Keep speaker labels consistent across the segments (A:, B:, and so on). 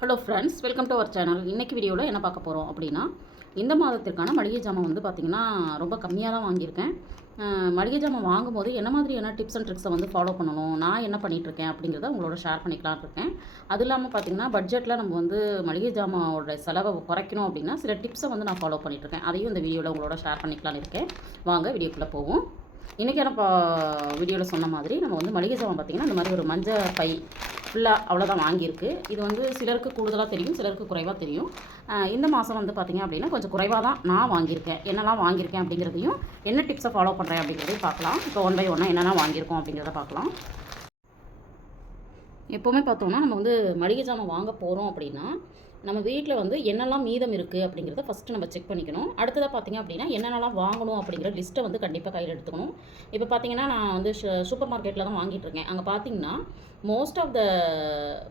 A: Hello friends welcome to our channel இன்றைக்கி வீடியோவில் என்ன பார்க்க போகிறோம் அப்படின்னா இந்த மாதத்திற்கான மளிகை ஜாமான் வந்து பார்த்திங்கன்னா ரொம்ப கம்மியாக தான் வாங்கியிருக்கேன். மளிகை ஜாமான் வாங்கும்போது என்ன மாதிரியான டிப்ஸ் அண்ட் ட்ரிக்ஸை வந்து ஃபாலோ பண்ணணும் நான் என்ன பண்ணிகிட்ருக்கேன் அப்படிங்கிறத உங்களோட ஷேர் பண்ணிக்கலாம் இருக்கேன். அது இல்லாமல் பார்த்திங்கன்னா பட்ஜெட்டில் நம்ம வந்து மளிகை ஜாமானோட செலவை குறைக்கணும் அப்படின்னா சில டிப்ஸை வந்து நான் ஃபாலோ பண்ணிகிட்ருக்கேன் அதையும் இந்த வீடியோவில் உங்களோட ஷேர் பண்ணிக்கலாம்னு இருக்கேன். வாங்க வீடியோக்குள்ளே போவோம். இன்றைக்கான பா வீடியோவில் சொன்ன மாதிரி நம்ம வந்து மளிகை ஜாமான் பார்த்திங்கன்னா இந்த மாதிரி ஒரு மஞ்சள் பை ஃபுல்லாக அவ்வளோதான் வாங்கியிருக்கு. இது வந்து சிலருக்கு கூடுதலாக தெரியும் சிலருக்கு குறைவாக தெரியும். இந்த மாதம் வந்து பார்த்திங்க அப்படின்னா கொஞ்சம் குறைவாக தான் நான் வாங்கியிருக்கேன். என்னெல்லாம் வாங்கியிருக்கேன் அப்படிங்கிறதையும் என்ன டிப்ஸை ஃபாலோ பண்ணுறேன் அப்படிங்கிறதையும் பார்க்கலாம். இப்போ ஒன் பை ஒன்னாக என்னென்ன வாங்கியிருக்கோம் அப்படிங்கிறத பார்க்கலாம். எப்போவுமே பார்த்தோம்னா நம்ம வந்து மளிகை ஜாமான் வாங்க போகிறோம் அப்படின்னா நம்ம வீட்டில் வந்து என்னெல்லாம் மீதம் இருக்குது அப்படிங்கிறத ஃபஸ்ட்டு நம்ம செக் பண்ணிக்கணும். அடுத்ததாக பார்த்தீங்க அப்படின்னா என்னென்னலாம் வாங்கணும் அப்படிங்கிற லிஸ்ட்டை வந்து கண்டிப்பாக கையில் எடுத்துக்கணும். இப்போ பார்த்தீங்கன்னா நான் வந்து சூப்பர் மார்க்கெட்டில் தான் வாங்கிட்டு இருக்கேன் அங்கே பார்த்தீங்கன்னா மோஸ்ட் ஆஃப் த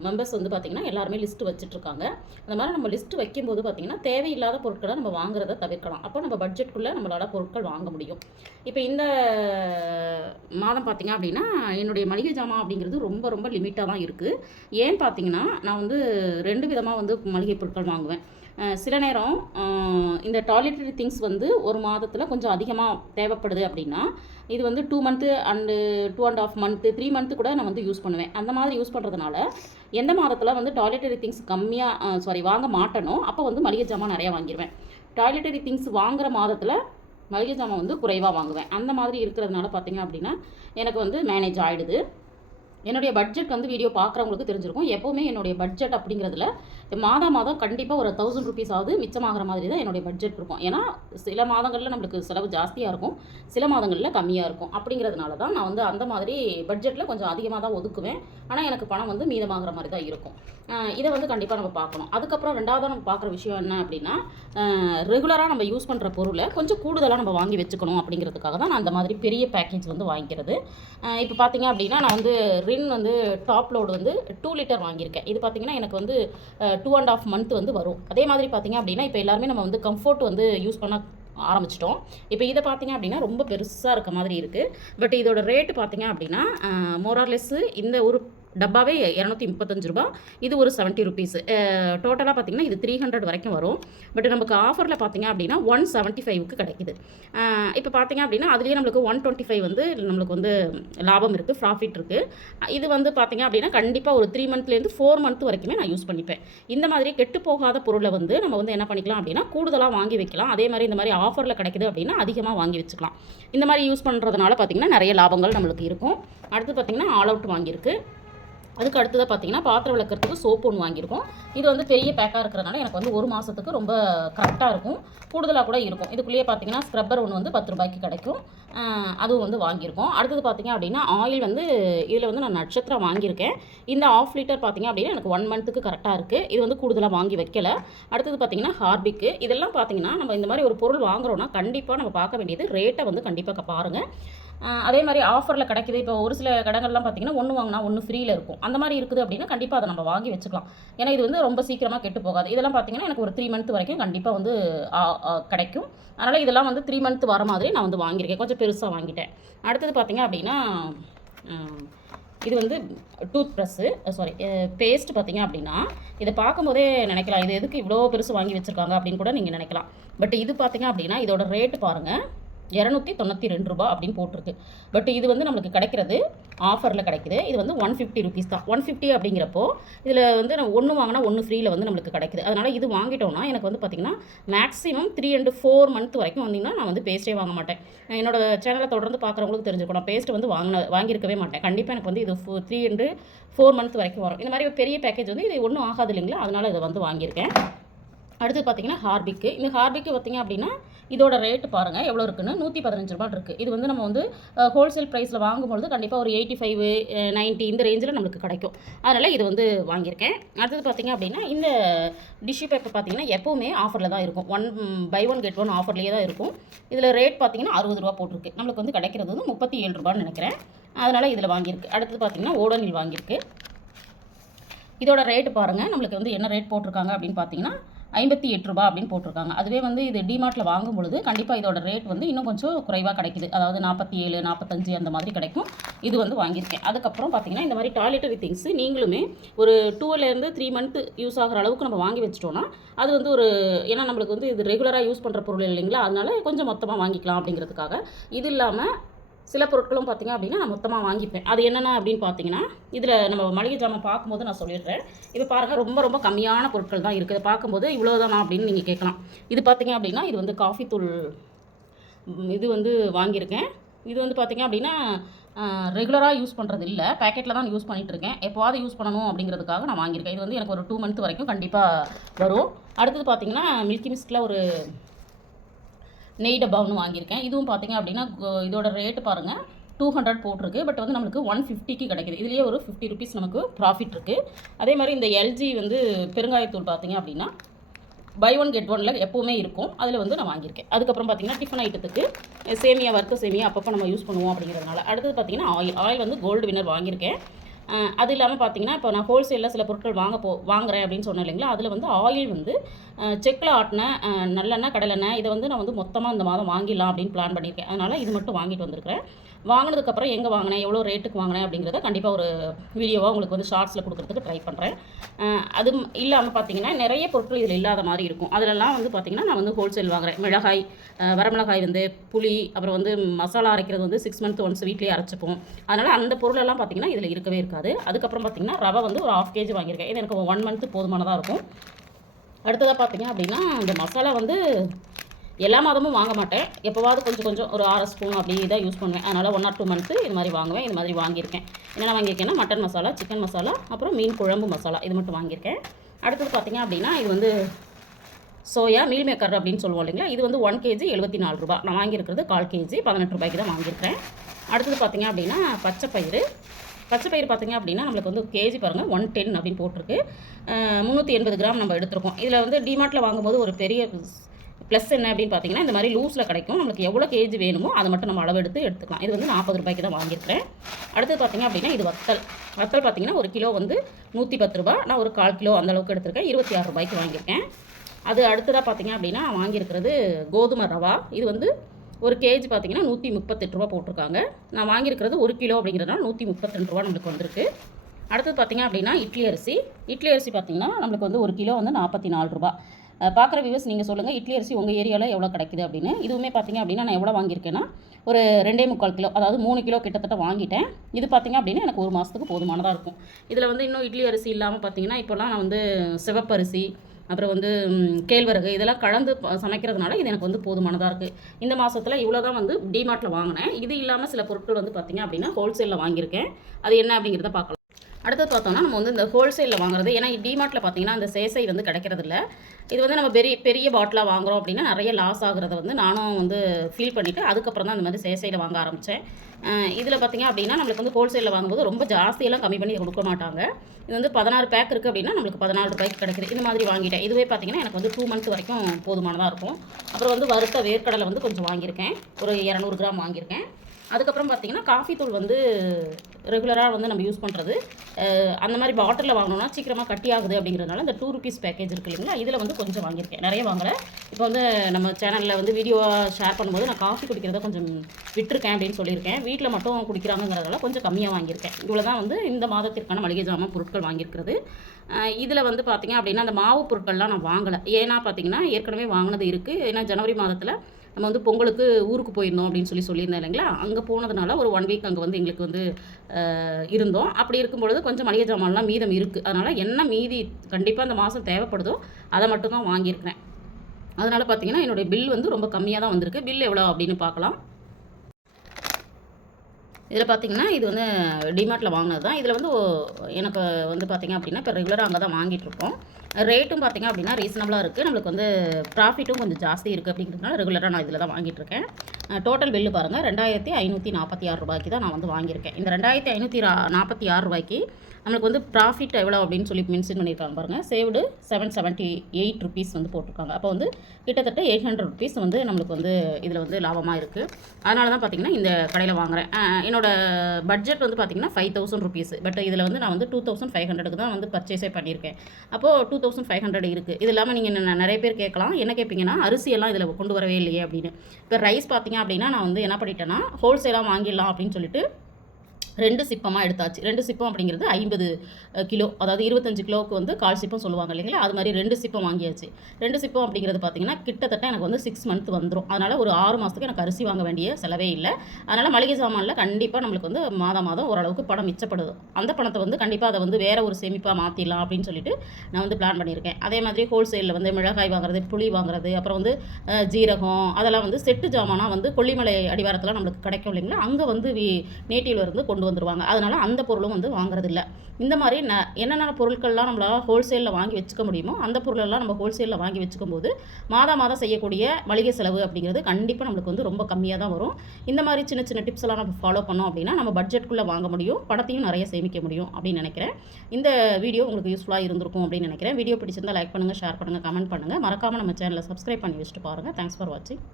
A: மெம்பர்ஸ் வந்து பார்த்திங்கன்னா எல்லாருமே லிஸ்ட்டு வச்சுட்ருக்காங்க அந்த மாதிரி நம்ம லிஸ்ட்டு வைக்கும்போது பார்த்திங்கன்னா தேவையில்லாத பொருட்களை நம்ம வாங்குறத தவிர்க்கலாம். அப்போ நம்ம பட்ஜெட்டுக்குள்ளே நம்மளால் பொருட்கள் வாங்க முடியும். இப்போ இந்த மாதம் பார்த்திங்க அப்படின்னா என்னுடைய மளிகை ஜாமான் அப்படிங்கிறது ரொம்ப ரொம்ப லிமிட்டாக தான் இருக்குது ஏன்னு பார்த்தீங்கன்னா நான் வந்து ரெண்டு விதமாக வந்து மளிகை பொருட்கள் வாங்குவேன். சில நேரம் இந்த டாய்லெட்டரி திங்ஸ் வந்து ஒரு மாதத்தில் கொஞ்சம் அதிகமாக தேவைப்படுது அப்படின்னா இது வந்து two month and two and half month three month கூட நான் வந்து யூஸ் பண்ணுவேன். அந்த மாதிரி யூஸ் பண்ணுறதுனால எந்த மாதத்தில் வந்து டாய்லெட்டரி திங்ஸ் கம்மியாக சாரி வாங்க மாட்டனோ அப்போ வந்து மளிகை ஜாமான் நிறையா வாங்கிடுவேன் டாய்லெட்டரி திங்ஸ் வாங்குகிற மாதத்தில் மளிகை ஜாமான் வந்து குறைவாக வாங்குவேன். அந்த மாதிரி இருக்கிறதுனால பார்த்தீங்க அப்படின்னா எனக்கு வந்து மேனேஜ் ஆகிடுது என்னுடைய பட்ஜெட் வந்து வீடியோ பார்க்குறவங்களுக்கு தெரிஞ்சிருக்கும். எப்போவுமே என்னுடைய பட்ஜெட் அப்படிங்கிறதுல மாதம் மாதம் கண்டிப்பாக ஒரு தௌசண்ட் ருபீஸ் ஆகுது. மிச்சமாகிற மாதிரி தான் என்னுடைய பட்ஜெட் இருக்கும். ஏன்னா சில மாதங்களில் நம்மளுக்கு செலவு ஜாஸ்தியாக இருக்கும். சில மாதங்களில் கம்மியாக இருக்கும். அப்படிங்கிறதுனால தான் நான் வந்து அந்த மாதிரி பட்ஜெட்டில் கொஞ்சம் அதிகமாக தான் ஒதுக்குவேன். ஆனால் எனக்கு பணம் வந்து மீதமாகிற மாதிரி தான் இருக்கும். இதை வந்து கண்டிப்பாக நம்ம பார்க்கணும். அதுக்கப்புறம் ரெண்டாவது நம்ம பார்க்குற விஷயம் என்ன அப்படின்னா ரெகுலராக நம்ம யூஸ் பண்ணுற பொருளை கொஞ்சம் கூடுதலாக நம்ம வாங்கி வச்சுக்கணும் அப்படிங்கிறதுக்காக தான் நான் அந்த மாதிரி பெரிய பேக்கேஜ் வந்து வாங்கிக்கிறது. இப்போ பார்த்தீங்க அப்படின்னா நான் வந்து ரின் வந்து டாப் லோடு வந்து டூ லிட்டர் வாங்கியிருக்கேன். இது பார்த்தீங்கன்னா எனக்கு வந்து டூ அண்ட் ஆஃப் மந்த் வந்து வரும். அதே மாதிரி பார்த்தீங்க அப்படின்னா இப்போ எல்லாருமே நம்ம வந்து கம்ஃபர்ட் வந்து யூஸ் பண்ண ஆரம்பிச்சிட்டோம். இப்போ இதை பார்த்தீங்க அப்படின்னா ரொம்ப பெருசாக இருக்க மாதிரி இருக்குது பட் இதோட ரேட்டு பார்த்தீங்க அப்படின்னா மோரார்லெஸ்ஸு இந்த ஒரு டப்பாவே இரநூத்தி முப்பத்தஞ்சு ரூபா இது ஒரு செவன்ட்டி ருபீஸ் டோட்டலாக பார்த்தீங்கன்னா இது த்ரீ ஹண்ட்ரட் வரைக்கும் வரும். பட் நமக்கு ஆஃபரில் பார்த்தீங்க அப்படின்னா ஒன் செவன்ட்டி ஃபைவ்க்கு கிடைக்குது. இப்போ பார்த்தீங்க அப்படின்னா அதுலேயே நம்மளுக்கு ஒன் டுவெண்ட்டி ஃபைவ் வந்து நம்மளுக்கு வந்து லாபம் இருக்குது ப்ராஃபிட் இருக்குது இது வந்து பார்த்தீங்க அப்படின்னா கண்டிப்பாக ஒரு த்ரீ மந்த்லேருந்து ஃபோர் மந்த் வரைக்குமே நான் யூஸ் பண்ணிப்பேன். இந்த மாதிரி கெட்டு போகாத பொருளை வந்து நம்ம வந்து என்ன பண்ணிக்கலாம் அப்படின்னா கூடுதலாக வாங்கி வைக்கலாம். அதே மாதிரி இந்த மாதிரி ஆஃபரில் கிடைக்குது அப்படின்னா அதிகமாக வாங்கி வச்சுக்கலாம். இந்த மாதிரி யூஸ் பண்ணுறதுனால பார்த்திங்கன்னா நிறைய லாபங்கள் நம்மளுக்கு இருக்கும். அடுத்து பார்த்திங்கன்னா ஆல் அவுட் வாங்கியிருக்கு. அதுக்கு அடுத்ததாக பார்த்தீங்கன்னா பாத்திரம் விளக்குறதுக்கு சோப்பு ஒன்று வாங்கியிருக்கோம். இது வந்து பெரிய பேக்காக இருக்கிறதுனால எனக்கு வந்து ஒரு மாதத்துக்கு ரொம்ப கரெக்டாக இருக்கும். கூடுதலாக கூட இருக்கும். இதுக்குள்ளேயே பார்த்தீங்கன்னா ஸ்க்ரப்பர் ஒன்று வந்து பத்து ரூபாய்க்கு கிடைக்கும். அதுவும் வந்து வாங்கியிருக்கோம். அடுத்தது பார்த்தீங்க அப்படின்னா ஆயில் வந்து இதில் வந்து நான் நட்சத்திரம் வாங்கியிருக்கேன். இந்த ஆஃப் லிட்டர் பார்த்தீங்க அப்படின்னா எனக்கு ஒன் மந்த்துக்கு கரெக்டாக இருக்குது இது வந்து கூடுதலாக வாங்கி வைக்கல. அடுத்தது பார்த்தீங்கன்னா ஹார்பிக்கு இதெல்லாம் பார்த்தீங்கன்னா நம்ம இந்த மாதிரி ஒரு பொருள் வாங்குறோம்னா கண்டிப்பாக நம்ம பார்க்க வேண்டியது ரேட்டை வந்து கண்டிப்பாக பாருங்கள் அதே மாதிரி ஆஃபரில் கிடைக்குது. இப்போ ஒரு சில கடைகள்லாம் பார்த்தீங்கன்னா ஒன்று வாங்கினா ஒன்று ஃப்ரீயில் இருக்கும். அந்த மாதிரி இருக்குது அப்படின்னா கண்டிப்பாக அதை நம்ம வாங்கி வச்சுக்கலாம். ஏன்னா இது வந்து ரொம்ப சீக்கிரமாக கெட்டு போகாது. இதெல்லாம் பார்த்தீங்கன்னா எனக்கு ஒரு த்ரீ மந்த் வரைக்கும் கண்டிப்பாக வந்து கிடைக்கும். அதனால் இதெல்லாம் வந்து த்ரீ மந்த் வர மாதிரி நான் வந்து வாங்கியிருக்கேன். கொஞ்சம் பெருசாக வாங்கிட்டேன். அடுத்தது பார்த்தீங்க அப்படின்னா இது வந்து டூத் ப்ரஸ்ஸு சாரி பேஸ்ட் பார்த்தீங்க அப்படின்னா இதை பார்க்கும்போதே நினைக்கலாம். இது எதுக்கு இவ்வளோ பெருசு வாங்கி வச்சுருக்காங்க அப்படின்னு கூட நீங்கள் நினைக்கலாம். பட் இது பார்த்தீங்க அப்படின்னா இதோட ரேட்டு பாருங்கள் இரநூத்தி தொண்ணூற்றி ரெண்டு ரூபா அப்படின்னு போட்டிருக்கு. பட் இது வந்து நம்மளுக்கு கிடைக்கிறது ஆஃபரில் கிடைக்குது. இது வந்து ஒன் ஃபிஃப்டி ருபீஸ் தான். ஒன் ஃபிஃப்டி அப்படிங்கிறப்போ இதில் வந்து நான் ஒன்று வாங்கினா ஒன்று ஃப்ரீயில் வந்து நம்மளுக்கு கிடைக்குது. அதனால் இது வாங்கிட்டோம்னா எனக்கு வந்து பார்த்திங்கன்னா maximum three and four month வரைக்கும் வந்தீங்கன்னா நான் வந்து பேஸ்ட்டே வாங்க மாட்டேன். என்னோட சேனலை தொடர்ந்து பார்க்குறவங்களுக்கு தெரிஞ்சுக்கணும் நான் பேஸ்ட் வந்து வாங்கின வாங்கியிருக்கவே மாட்டேன். கண்டிப்பாக எனக்கு வந்து இது த்ரீ அண்டு ஃபோர் மந்த் வரைக்கும் வரும். இந்த மாதிரி ஒரு பெரிய பேக்கேஜ் வந்து இது ஒன்றும் ஆகாது இல்லைங்களா? அதனால் இதை வந்து வாங்கியிருக்கேன். அடுத்து பார்த்திங்கன்னா ஹார்பிக்கு இந்த ஹார்பிக்கு பார்த்தீங்க அப்படின்னா இதோட ரேட்டு பாருங்கள் எவ்வளோ இருக்குன்னு? நூற்றி பதினஞ்சு ரூபா இருக்குது இது வந்து நம்ம வந்து ஹோல்சேல் ப்ரைஸில் வாங்கும்பொழுது கண்டிப்பாக ஒரு எயிட்டி ஃபைவ் நைன்ட்டி இந்த ரேஞ்சில் நம்மளுக்கு கிடைக்கும். அதனால் இது வந்து வாங்கியிருக்கேன். அடுத்தது பார்த்தீங்க அப்படின்னா இந்த டிஷ்யூ பேப்பர் பார்த்தீங்கன்னா எப்போவுமே ஆஃபரில் தான் இருக்கும். One by one get one ஆஃபர்லேயே தான் இருக்கும். இதில் ரேட் பார்த்தீங்கன்னா அறுபது ரூபா போட்டிருக்கு. நம்மளுக்கு வந்து கிடைக்கிறது வந்து முப்பத்தி ஏழு ரூபான்னு நினைக்கிறேன். அதனால் இதில் வாங்கியிருக்கு. அடுத்தது பார்த்திங்கன்னா ஓடனில் வாங்கியிருக்கு. இதோட ரேட்டு பாருங்கள் நம்மளுக்கு வந்து என்ன ரேட் போட்டிருக்காங்க அப்படின்னு பார்த்தீங்கன்னா ஐம்பத்தி எட்டு ரூபா அப்படின்னு போட்டிருக்காங்க. அதுவே வந்து இது டிமார்ட்டில் வாங்கும் பொழுது கண்டிப்பாக இதோட ரேட் வந்து இன்னும் கொஞ்சம் குறைவாக கிடைக்குது. அதாவது நாற்பத்தி ஏழு நாற்பத்தஞ்சு அந்த மாதிரி கிடைக்கும். இது வந்து வாங்கியிருக்கேன். அதுக்கப்புறம் பார்த்தீங்கன்னா இந்த மாதிரி டாய்லெட்டரி திங்ஸ் நீங்களுமே ஒரு டூலேருந்து த்ரீ மந்த்து யூஸ் ஆகிற அளவுக்கு நம்ம வாங்கி வச்சிட்டோம்னா அது வந்து ஒரு ஏன்னா நம்மளுக்கு வந்து இது ரெகுலராக யூஸ் பண்ணுற பொருள் இல்லைங்களா? அதனால கொஞ்சம் மொத்தமாக வாங்கிக்கலாம் அப்படிங்கிறதுக்காக. இது இல்லாமல் சில பொருட்களும் பார்த்தீங்க அப்படின்னா நான் மொத்தமாக வாங்கிப்பேன். அது என்னென்ன அப்படின்னு பார்த்தீங்கன்னா இதில் நம்ம மளிகை ஜாமான் பார்க்கும்போது நான் சொல்லிடுறேன். இப்போ பாருங்கள் ரொம்ப ரொம்ப கம்மியான பொருட்கள் தான் இருக்குது இதை பார்க்கும்போது இவ்வளோதானா அப்படின்னு நீங்கள் கேட்கலாம். இது பார்த்தீங்க அப்படின்னா இது வந்து காஃபி தூள் இது வந்து வாங்கியிருக்கேன். இது வந்து பார்த்திங்க அப்படின்னா ரெகுலராக யூஸ் பண்ணுறது இல்லை. பேக்கெட்டில் தான் யூஸ் பண்ணிகிட்ருக்கேன் இருக்கேன் எப்போவாது யூஸ் பண்ணணும் அப்படிங்கிறதுக்காக நான் வாங்கியிருக்கேன். இது வந்து எனக்கு ஒரு டூ மந்த் வரைக்கும் கண்டிப்பாக வரும். அடுத்தது பார்த்திங்கன்னா மில்கி மிஸ்டில் ஒரு நெய் டப்பா வாங்கியிருக்கேன். இதுவும் பார்த்தீங்க அப்படின்னா இதோட ரேட்டு பாருங்கள் டூ ஹண்ட்ரட் போட்டிருக்கு. பட் வந்து நம்மளுக்கு ஒன் ஃபிஃப்டிக்கு கிடைக்குது. இதுலேயே ஒரு ஃபிஃப்டி ருபீஸ் நமக்கு ப்ராஃபிட் இருக்குது அதே மாதிரி இந்த எல்ஜி வந்து பெருங்காயத்தூள் பார்த்தீங்க அப்படின்னா பை ஒன் கெட் ஒனில் எப்போவுமே இருக்கும். அதில் வந்து நான் வாங்கியிருக்கேன். அதுக்கப்புறம் பார்த்தீங்கன்னா டிஃபன் ஐட்டத்துக்கு சேமியா வறுத்த சேமியா அப்பப்போ நம்ம யூஸ் பண்ணுவோம் அப்படிங்கிறதுனால. அடுத்தது பார்த்தீங்கன்னா ஆயில் ஆயில் வந்து கோல்டு வின்னர் வாங்கியிருக்கேன். அது இல்லாமல் பார்த்தீங்கன்னா இப்போ நான் ஹோல்சேலில் சில பொருட்கள் வாங்க போ வாங்குறேன் அப்படின்னு சொன்னேன் இல்லைங்களா? அதில் வந்து ஆயில் வந்து செக்கில் ஆட்டின நல்லெண்ணெய் கடலெண்ணெய் இதை வந்து நான் வந்து மொத்தமாக இந்த மாதம் வாங்கிடலாம் அப்படின்னு பிளான் பண்ணியிருக்கேன். அதனால் இது மட்டும் வாங்கிட்டு வந்திருக்கிறேன். வாங்கினதுக்கப்புறம் எங்கே வாங்கினேன்? எவ்வளோ ரேட்டுக்கு வாங்கினேன் அப்படிங்கிறத கண்டிப்பாக ஒரு வீடியோவாக உங்களுக்கு வந்து ஷார்ட்ஸில் கொடுக்குறதுக்கு ட்ரை பண்ணுறேன் அது இல்லாமல் பார்த்தீங்கன்னா நிறைய பொருட்கள் இதில் இல்லாத மாதிரி இருக்கும். அதிலெல்லாம் வந்து பார்த்திங்கன்னா நான் வந்து ஹோல்சேல் வாங்குறேன். மிளகாய் வரமிளகாய் வந்து புளி அப்புறம் வந்து மசாலா அரைக்கிறது வந்து சிக்ஸ் மந்த் ஒன்ஸ் வீட்லேயே அரைச்சிப்போம். அதனால் அந்த பொருளெல்லாம் பார்த்திங்கன்னா இதில் இருக்கவே இருக்காது. அதுக்கப்புறம் பார்த்தீங்கன்னா ரவை வந்து ஒரு ஆஃப் கேஜி வாங்கியிருக்கேன். இது எனக்கு ஒன் மந்த்து போதுமானதாக இருக்கும். அடுத்ததாக பார்த்தீங்க அப்படின்னா இந்த மசாலா வந்து எல்லா மாதமும் வாங்க மாட்டேன். எப்போவாவது கொஞ்சம் கொஞ்சம் ஒரு ஆறு ஸ்பூன் அப்படி தான் யூஸ் பண்ணுவேன். அதனால் ஒன் ஆர் டூ மந்த்து இது மாதிரி வாங்குவேன். இது மாதிரி வாங்கியிருக்கேன். என்னென்ன வாங்கியிருக்கேன்னா மட்டன் மசாலா சிக்கன் மசாலா அப்புறம் மீன் குழம்பு மசாலா இது மட்டும் வாங்கியிருக்கேன். அடுத்தது பார்த்திங்க அப்படின்னா இது வந்து சோயா மீல் மேக்கர் அப்படின்னு சொல்லுவோம் இல்லைங்களா? இது வந்து ஒன் கேஜி எழுபத்தி நாலு ரூபா நான் வாங்கியிருக்கிறது கால் கேஜி பதினெட்டு ரூபாய்க்கு தான் வாங்கியிருக்கேன் அடுத்தது பார்த்திங்க அப்படின்னா பச்சை பயிறு பச்சை பயிறு பார்த்திங்க அப்படின்னா நம்மளுக்கு வந்து கேஜி பாருங்கள் ஒன் டென் அப்படின்னு போட்டிருக்கு. முந்நூற்றி எண்பது கிராம் நம்ம எடுத்திருக்கோம். இதில் வந்து டிமார்ட்டில் வாங்கும்போது ஒரு பெரிய ப்ளஸ் என்ன அப்படின்னு பார்த்தீங்கன்னா இந்த மாதிரி லூஸில் கிடைக்கும். நம்மளுக்கு எவ்வளோ கேஜி வேணுமோ அதை மட்டும் நம்ம அளவு எடுத்து எடுத்துக்கலாம். இது வந்து நாற்பது ரூபாய்க்கு தான் வாங்கியிருக்கிறேன். அடுத்து பார்த்தீங்க அப்படின்னா இது வத்தல். வத்தல் பார்த்தீங்கன்னா ஒரு கிலோ வந்து நூற்றி பத்து ரூபா நான் ஒரு கால் கிலோ அந்த அளவுக்கு எடுத்திருக்கேன். இருபத்தி ஆறு ரூபாய்க்கு வாங்கியிருக்கேன். அது அடுத்ததாக பார்த்தீங்க அப்படின்னா வாங்கியிருக்கிறது கோதுமை ரவா. இது வந்து ஒரு கேஜி பார்த்தீங்கன்னா நூற்றி முப்பத்தெட்டு ரூபா போட்டிருக்காங்க. நான் வாங்கியிருக்கிறது ஒரு கிலோ அப்படிங்கிறதுனால நூற்றி முப்பத்தெண்டு ரூபா நம்மளுக்கு வந்திருக்கு. அடுத்தது பார்த்தீங்க அப்படின்னா இட்லி அரிசி. இட்லி அரிசி பார்த்தீங்கன்னா நம்மளுக்கு வந்து ஒரு கிலோ வந்து நாற்பத்தி நாலு ரூபா பார்க்குற வியூவர்ஸ் நீங்கள் சொல்லுங்கள் இட்லி அரிசி உங்கள் ஏரியாவில் எவ்வளோ கிடைக்குது அப்படின்னு. இதுவுமே பார்த்தீங்க அப்படின்னா நான் எவ்வளோ வாங்கியிருக்கேன்னா ஒரு ரெண்டே முக்கால் கிலோ அதாவது மூணு கிலோ கிட்டத்தட்ட வாங்கிட்டேன். இது பார்த்தீங்க அப்படின்னா எனக்கு ஒரு மாதத்துக்கு போதுமானதாக இருக்கும். இதில் வந்து இன்னும் இட்லி அரிசி இல்லாமல் பார்த்தீங்கன்னா இப்போலாம் நான் வந்து சிவப்பரிசி அப்புறம் வந்து கேழ்வரகு இதெல்லாம் கலந்து ப- சமைக்கிறதுனால இது எனக்கு வந்து போதுமானதாக இருக்குது இந்த மாதத்தில் இவ்வளோ தான் வந்து டிமார்ட்டில் வாங்கினேன். இது இல்லாமல் சில பொருட்கள் வந்து பார்த்தீங்க அப்படின்னா ஹோல்சேலில் வாங்கியிருக்கேன். அது என்ன அப்படிங்கிறத பார்க்கலாம் அடுத்தது பார்த்தோம்னா நம்ம வந்து இந்த ஹோல்சேலில் வாங்குறது. ஏன்னா டிமார்ட்டில் பார்த்தீங்கன்னா அந்த சேசை வந்து கிடைக்கிறதில்ல. இது வந்து நம்ம பெரிய பெரிய பாட்டிலாக வாங்குறோம் அப்படின்னா நிறைய லாஸ் ஆகுறத வந்து நானும் வந்து ஃபீல் பண்ணிவிட்டு அதுக்கப்புறம் தான் இந்த மாதிரி சேசையில் வாங்க ஆரம்பித்தேன் இதில் பார்த்தீங்க அப்படின்னா நம்மளுக்கு வந்து ஹோல்சேலில் வாங்கும்போது ரொம்ப ஜாஸ்தியெல்லாம் கம்மி பண்ணி கொடுக்க மாட்டாங்க. இது வந்து பதினாறு பேக் இருக்குது அப்படின்னா நம்மளுக்கு பதினாலு ரூபாய்க்கு கிடைக்குது. இந்த மாதிரி வாங்கிட்டேன். இதுவே பார்த்தீங்கன்னா எனக்கு வந்து டூ மந்த் வரைக்கும் போதுமானதாக இருக்கும். அப்புறம் வந்து வறுத்த வேர்க்கடலை வந்து கொஞ்சம் வாங்கியிருக்கேன். ஒரு இரநூறு கிராம் வாங்கியிருக்கேன். அதுக்கப்புறம் பார்த்தீங்கன்னா காஃபி தூள் வந்து ரெகுலராக வந்து நம்ம யூஸ் பண்ணுறது அந்த மாதிரி பாட்டிலில் வாங்கினோம்னா சீக்கிரமாக கட்டி ஆகுது அப்படிங்கிறதுனால இந்த டூ ருபீஸ் பேக்கேஜ் இருக்கு இல்லைங்களா? இதில் வந்து கொஞ்சம் வாங்கியிருக்கேன். நிறைய வாங்கலை இப்போ வந்து நம்ம சேனலில் வந்து வீடியோவாக ஷேர் பண்ணும்போது நான் காஃபி குடிக்கிறத கொஞ்சம் விட்டுருக்கேன் அப்படின்னு சொல்லியிருக்கேன். வீட்டில் மட்டும் குடிக்கிறாங்கிறதால கொஞ்சம் கம்மியாக வாங்கியிருக்கேன். இவ்வளோ தான் வந்து இந்த மாதத்திற்கான மளிகை ஜாமான் பொருட்கள் வாங்கியிருக்கிறது. இதில் வந்து பார்த்தீங்க அப்படின்னா அந்த மாவு பொருட்கள்லாம் நான் வாங்கலை. ஏன்னா பார்த்தீங்கன்னா ஏற்கனவே வாங்கினது இருக்குது ஏன்னா ஜனவரி மாதத்தில் நம்ம வந்து பொங்கலுக்கு ஊருக்கு போயிருந்தோம் அப்படின்னு சொல்லி சொல்லியிருந்தேன் இல்லைங்களா? அங்கே போனதுனால ஒரு ஒன் வீக் அங்கே வந்து எங்களுக்கு வந்து இருந்தோம். அப்படி இருக்கும் பொழுது கொஞ்சம் மளிகை ஜாமான்லாம் மீதம் இருக்குது அதனால் என்ன மீதி கண்டிப்பாக அந்த மாதம் தேவைப்படுதோ அதை மட்டும் தான் வாங்கியிருக்கிறேன். அதனால் பார்த்தீங்கன்னா என்னுடைய பில் வந்து ரொம்ப கம்மியாக தான் வந்திருக்கு. பில் எவ்வளோ அப்படின்னு பார்க்கலாம். இதில் பார்த்தீங்கன்னா இது வந்து டிமார்ட்டில் வாங்கினது தான். இதில் வந்து எனக்கு வந்து பார்த்திங்க அப்படின்னா இப்போ ரெகுலராக அங்கே தான் வாங்கிட்டு இருக்கோம். ரேட்டும் பார்த்தீங்க அப்படின்னா ரீசனபிளாக இருக்குது நம்மளுக்கு வந்து ப்ராஃபிட்டும் கொஞ்சம் ஜாஸ்தி இருக்குது அப்படிங்கிறதுனால ரெகுலராக நான் இதில் தான் வாங்கிட்டுருக்கேன் டோட்டல் பில்லு பாருங்கள் ரெண்டாயிரத்தி ஐநூற்றி நாற்பத்தி ஆறு ரூபாய்க்கு தான் நான் வந்து வாங்கியிருக்கேன். இந்த ரெண்டாயிரத்தி ஐநூற்றி நாற்பத்தி ஆறு ரூபாய்க்கு நம்மளுக்கு வந்து ப்ராஃபிட் எவ்வளோ அப்படின்னு சொல்லி மென்ஷன் பண்ணியிருக்காங்க பாருங்கள் saved seven seventy eight rupees வந்து போட்டிருக்காங்க. அப்போ வந்து கிட்டத்தட்ட எயிட் ஹண்ட்ரட் ருபீஸ் வந்து நம்மளுக்கு வந்து இதில் வந்து லாபமாக இருக்குது அதனால தான் பார்த்தீங்கன்னா இந்த கடையில் வாங்குகிறேன் என்னோடய பட்ஜெட் வந்து பார்த்தீங்கன்னா ஃபைவ் தௌசண்ட் ருபீஸ் பட் இதில் வந்து நான் வந்து டூ தௌசண்ட் ஃபைவ் ஹண்ட்ரடுக்கு தான் வந்து பர்ச்சேஸே பண்ணியிருக்கேன். அப்போது டூ தௌசண்ட் ஃபைவ் ஹண்ட்ரட் இருக்குது இது இல்லாமல் நீங்கள் நிறைய பேர் கேட்கலாம். என்ன கேட்பீங்கன்னா அரிசியெல்லாம் இதில் கொண்டு வரவே இல்லையே அப்படின்னு. இப்போ ரைஸ் பார்த்திங்கன்னா அப்படின்னா நான் வந்து என்ன பண்ணிட்டேன்னா ஹோல்சேலாக வாங்கிடலாம் அப்படின்னு சொல்லிட்டு ரெண்டு சிப்பமாக எடுத்தாச்சு. ரெண்டு சிப்பம் அப்படிங்கிறது ஐம்பது கிலோ அதாவது இருபத்தஞ்சு கிலோவுக்கு வந்து கால் சிப்பம் சொல்லுவாங்க இல்லைங்களா? அது மாதிரி ரெண்டு சிப்பம் வாங்கியாச்சு. ரெண்டு சிப்பம் அப்படிங்கிறது பார்த்தீங்கன்னா கிட்டத்தட்ட எனக்கு வந்து சிக்ஸ் மந்த் வந்துடும் அதனால் ஒரு ஆறு மாதத்துக்கு எனக்கு அரிசி வாங்க வேண்டிய செலவே இல்லை. அதனால் மளிகை சாமானில் கண்டிப்பாக நம்மளுக்கு வந்து மாதம் மாதம் ஓரளவுக்கு பணம் மிச்சப்படுது. அந்த பணத்தை வந்து கண்டிப்பாக அதை வந்து வேறு ஒரு சேமிப்பாக மாற்றிடலாம் அப்படின்னு சொல்லிட்டு நான் வந்து பிளான் பண்ணியிருக்கேன். அதே மாதிரி ஹோல்சேலில் வந்து மிளகாய் வாங்குறது புளி வாங்குறது அப்புறம் வந்து ஜீரகம் அதெல்லாம் வந்து செட்டு ஜாமானாக வந்து கொல்லிமலை அடிவாரத்தில் நம்மளுக்கு கிடைக்கும் இல்லைங்களா? அங்கே வந்து நேட்டிவில் இருந்து கொண்டு வந்துடுவாங்க அதனால அந்த பொருளும் வந்து வாங்குறதில்ல. இந்த மாதிரி ந என்னென்ன பொருட்கள்லாம் நம்மளால் ஹோல்சேலில் வாங்கி வச்சுக்க முடியுமோ அந்த பொருளெல்லாம் நம்ம ஹோல்சேலில் வாங்கி வச்சுக்கும் போது மாதம் மாதம் செய்யக்கூடிய மளிகை செலவு அப்படிங்கிறது கண்டிப்பாக நம்மளுக்கு வந்து ரொம்ப கம்மியாக தான் வரும். இந்த மாதிரி சின்ன சின்ன டிப்ஸ் எல்லாம் நம்ம ஃபாலோ பண்ணோம் அப்படின்னா நம்ம பட்ஜெட்குள்ளே வாங்க முடியும் படத்தையும் நிறைய சேமிக்க முடியும் அப்படின்னு நினைக்கிறேன். இந்த வீடியோ உங்களுக்கு யூஸ்ஃபுல்லாக இருந்திருக்கும் அப்படின்னு நினைக்கிறேன். வீடியோ பிடிச்சிருந்தால் லைக் பண்ணுங்கள் ஷேர் பண்ணுங்கள் கமெண்ட் பண்ணுங்கள் மறக்காமல் நம்ம சேனலை சப்ஸ்கிரைப் பண்ணி வச்சுட்டு பாருங்கள் தேங்க்ஸ் ஃபார் வாட்சிங்